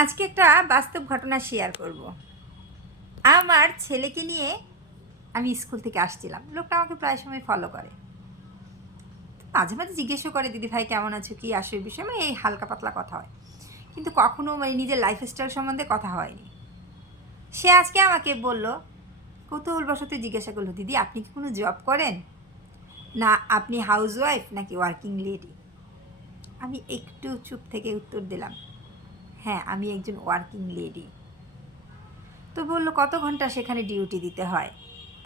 আজকে একটা বাস্তব ঘটনা শেয়ার করব। আমার ছেলেকে নিয়ে আমি স্কুল থেকে আসছিলাম। লোকটা আমাকে প্রায় সময় ফলো করে। মাঝে মাঝে জিজ্ঞেসও করে, দিদি ভাই কেমন আছো, কি আসো, এই বিষয়ে এই হালকা পাতলা কথা হয়, কিন্তু কখনো নিজের লাইফস্টাইল সম্বন্ধে কথা হয়নি। সে আজকে আমাকে বলল, কৌতূহলবশত জিজ্ঞাসা করলো, দিদি আপনি কি কোনো জব করেন, না আপনি হাউস ওয়াইফ নাকি ওয়ার্কিং লেডি? আমি একটু চুপ থেকে উত্তর দিলাম, হ্যাঁ আমি একজন ওয়ার্কিং লেডি। তো বললো, কত ঘন্টা সেখানে ডিউটি দিতে হয়?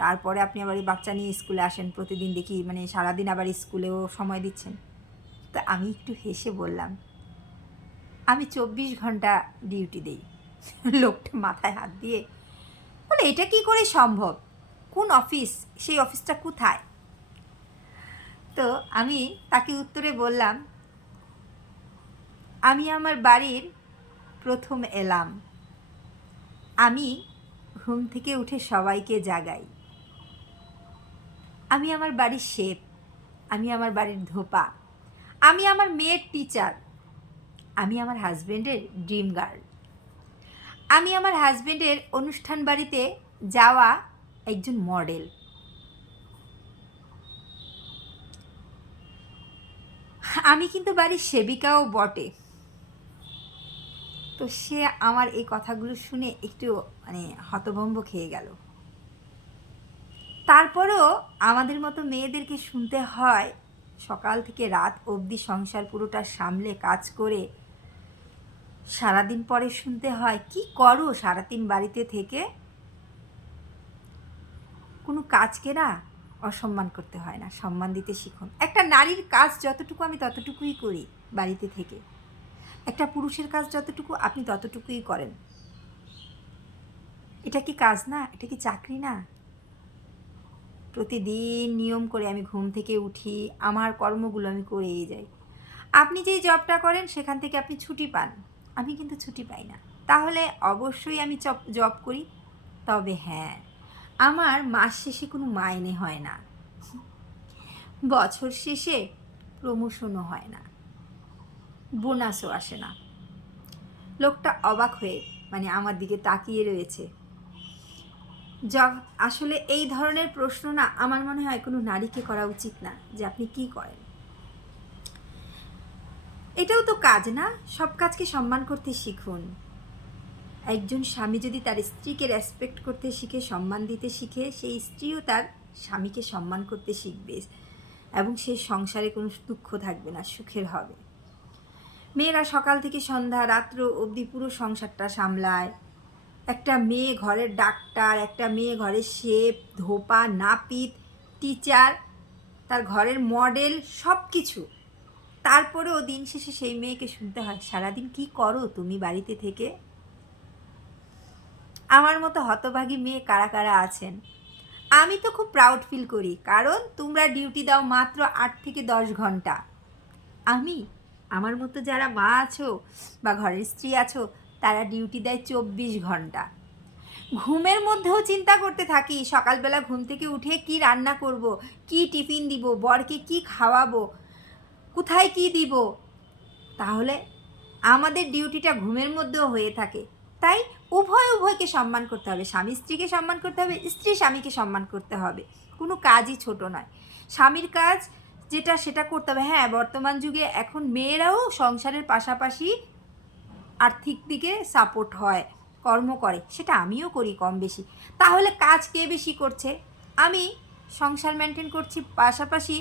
তারপরে আপনি আবার এই বাচ্চা নিয়ে স্কুলে আসেন, প্রতিদিন দেখি সারাদিন আবার স্কুলেও সময় দিচ্ছেন। তো আমি একটু হেসে বললাম, আমি 24 ঘন্টা ডিউটি দিই। লোকটা মাথায় হাত দিয়ে বলে, এটা কি করে সম্ভব, কোন অফিস, সেই অফিসটা কোথায়? তো আমি তাকে উত্তরে বললাম, আমি আমার বাড়ির প্রথম এলাম, আমি ঘুম থেকে উঠে সবাইকে জাগাই, আমি আমার বাড়ির শেফ, আমি আমার বাড়ির ধোপা, আমি আমার মেয়ের টিচার, আমি আমার হাজব্যান্ডের ড্রিম গার্ল, আমি আমার হাজব্যান্ডের অনুষ্ঠান বাড়িতে যাওয়া একজন মডেল। আমি কিন্তু বাড়ির সেবিকাও বটে। তো সে আমার এই কথাগুলো শুনে একটু হতভম্ব খেয়ে গেল। তারপরেও আমাদের মতো মেয়েদেরকে শুনতে হয়, সকাল থেকে রাত অবধি সংসার পুরোটা সামলে কাজ করে সারাদিন পরে শুনতে হয়, কি করো সারাদিন বাড়িতে থেকে? কোনো কাজকে না অসম্মান করতে হয় না, সম্মান দিতে শিখুন। একটা নারীর কাজ যতটুকু আমি ততটুকুই করি বাড়িতে থেকে, একটা পুরুষের কাজ যতটুকু আপনি ততটুকুই করেন। এটা কি কাজ না? এটা কি চাকরি না? প্রতিদিন নিয়ম করে আমি ঘুম থেকে উঠি, আমার কর্মগুলো আমি করেই যাই। আপনি যেই জবটা করেন সেখান থেকে আপনি ছুটি পান, আমি কিন্তু ছুটি পাই না। তাহলে অবশ্যই আমি জব করি। তবে হ্যাঁ, আমার মাস শেষে কোনো মাইনে হয় না, বছর শেষে প্রমোশনও হয় না, বোনাসও আসে না। লোকটা অবাক হয়ে আমার দিকে তাকিয়ে রয়েছে। আসলে এই ধরনের প্রশ্ন না আমার মনে হয় কোনো নারীকে করা উচিত না, যে আপনি কি করেন। এটাও তো কাজ না? সব কাজকে সম্মান করতে শিখুন। একজন স্বামী যদি তার স্ত্রীকে রেসপেক্ট করতে শিখে, সম্মান দিতে শিখে, সেই স্ত্রীও তার স্বামীকে সম্মান করতে শিখবে, এবং সেই সংসারে কোনো দুঃখ থাকবে না, সুখের হবে। মেয়েরা সকাল থেকে সন্ধ্যা রাত্র অবধি পুরো সংসারটা সামলায়। একটা মেয়ে ঘরের ডাক্তার, একটা মেয়ে ঘরের শেফ, ধোপা, নাপিত, টিচার, তার ঘরের মডেল, সব কিছু। তারপরেও দিন শেষে সেই মেয়েকে শুনতে হয়, সারাদিন কি করো তুমি বাড়িতে থেকে? আমার মতো হতভাগী মেয়ে কারা কারা আছেন? আমি তো খুব প্রাউড ফিল করি, কারণ তোমরা ডিউটি দাও মাত্র 8 থেকে 10 ঘন্টা। আমার মতো যারা মা আছো বা ঘরের স্ত্রী আছো, তারা ডিউটি দেয় 24 ঘন্টা। ঘুমের মধ্যেও চিন্তা করতে থাকি, সকালবেলা ঘুম থেকে উঠে কি রান্না করব, কি টিফিন দিব, বরকে কি খাওয়াবো, কোথায় কি দিব। তাহলে আমাদের ডিউটিটা ঘুমের মধ্যেও হয়ে থাকে। তাই উভয়কে সম্মান করতে হবে, স্বামী স্ত্রীকে সম্মান করতে হবে, স্ত্রী স্বামীকে সম্মান করতে হবে। কোনো কাজই ছোট নয়। স্বামীর কাজ যেটা সেটা করতে হবে। হ্যাঁ, বর্তমান যুগে এখন মেয়েরাও সংসারের পাশাপাশি আর্থিক দিকে সাপোর্ট হয়, কর্ম করে, সেটা আমিও করি কম বেশি। তাহলে কাজ কে বেশি করছে? আমি সংসার মেনটেন করছি, পাশাপাশি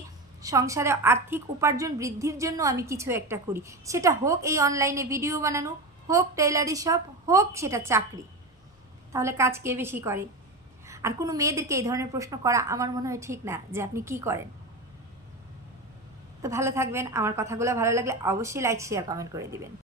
সংসারে আর্থিক উপার্জন বৃদ্ধির জন্য আমি কিছু একটা করি, সেটা হোক এই অনলাইনে ভিডিও বানানো, হোক টেইলারি শপ, হোক সেটা চাকরি। তাহলে কাজ কে বেশি করে? আর কোনো মেয়েদেরকে এই ধরনের প্রশ্ন করা আমার মনে হয় ঠিক না, যে আপনি কি করেন। তো ভালো থাকবেন। আমার কথাগুলো ভালো লাগলে অবশ্যই লাইক শেয়ার কমেন্ট করে দিবেন।